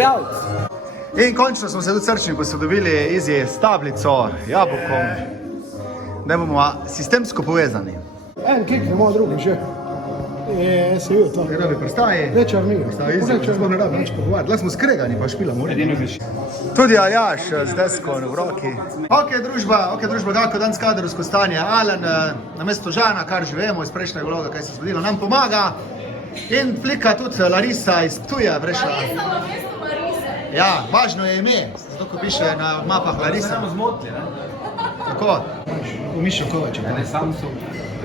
Ustvarjalc. In končno smo se tudi srčni posodobili Izi s tablico, jabolkom, da bomo sistemsko povezani. En klik ne malo drugi že. Se je to. Ne rabi prstaje. Ne črnijo. Smo ne rabi nič pogovarjati. Tla smo skregani pa špilamo. Tudi Aljaš z desko v roki. Ok, družba, kako danes kadrovsko stanje. Alen na mesto Žana, kar že vemo iz prejšnjega vloga, kaj se zgodilo, nam pomaga. In flika tudi Larisa iz Ptuja vrešla. Larisa na mesto Marise. Ja, važno je ime, zato ko piše na mapah Larisa. Samo zmotili, ne? Tako. V Mišo Kovača. Ne, Samsung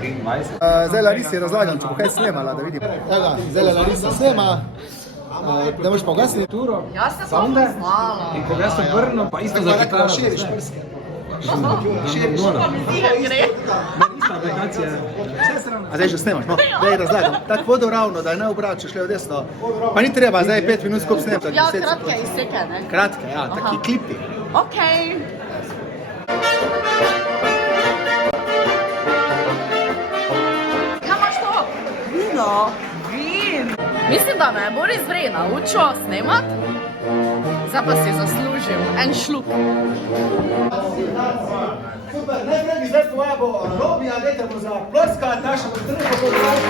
23. Zdaj Larisi razlagam, če bo kaj snemala, da vidim. Evo, zdaj Larisa snema. Da boš pa ugasniti turo. Jaz se to poznala. In ko ga jaz obrnem, pa isto za kitaro. Širiš prske. Pa mi zdi, da gre. Ista aplikacija. A zdaj že snemaš, no? Zdaj razlagam. Tako vodoravno, da ne obračaš levo desno. Pa ni treba zdaj 5 minut skup snemati. Ja, kratke izseke, ne? Kratke, ja, taki klipi. Okej. Kaj imaš to? Vino. Vin. Mislim, da me bo res vrej naučil snemat. Zdaj pa si zaslužim en šluk. Super, najprej bi zdaj povabo Robija, dajte mu za ploskati našemu trenutno področju.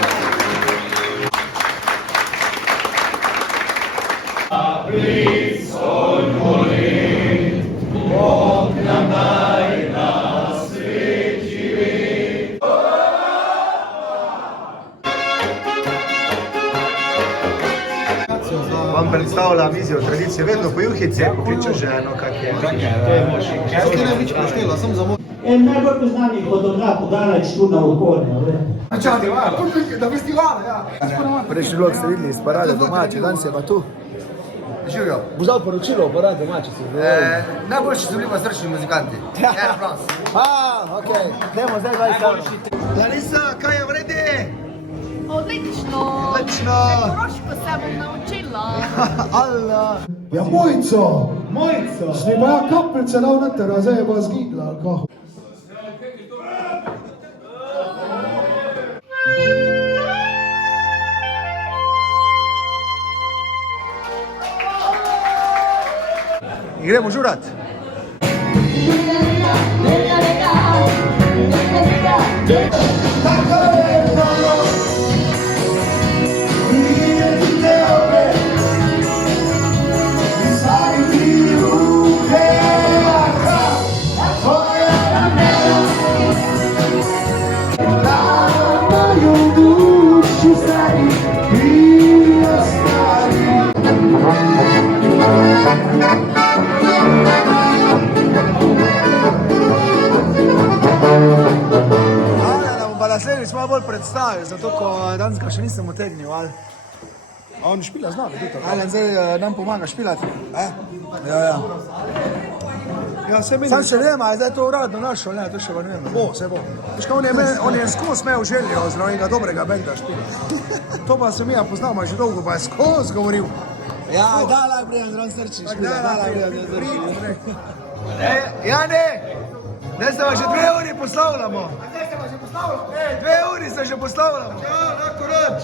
Vam predstavljam Izijo tradicijo, vedno po juhice, pokliče ženo, kak je. Kaj ne bič poštela, sem za moj. En najbolj poznanih fotograf daleč tu na okolje. Čakaj, da festivala, ja. Prejšnji vlog ste videli iz parade domači, danes je pa tu. Živijo. Boš dal poročilo o parade domači? Najboljši so bili pa srčni muzikanti. En aplaus. Okej. Dajmo zdaj 20 evrov. Larisa, kaj je vredi? Odlično. Odlično. Ekološko se bom naučila. Allah. Ja, Mojco. Snima ja kapljice dal noter, a zdaj je pa zgidla, ali kako? In gremo žurat. Naslednjič malo bolj predstavil, zato ko danes ga še nisem utegnil, ali? A on špila zna, vidi to. Alen zdaj nam pomaga špilati. Ja. Ja, se meni. Sam še ne vem, a je zdaj to uradno našo, ne, to še pa ne vem. Bo, se bo. Veš, on je skozi imel željo z enega dobrega benda špila. To pa se mi ja poznamo že dolgo, pa je skozi govoril. Ja, da, lahko prijem zraven srči špila. Da, lahko prijem zraven srči. Jane, zdaj se vas že 2 uri poslavljamo. Zdaj se vas že poslavljamo? 2 uri se že poslavljamo. Ja, lahko reč.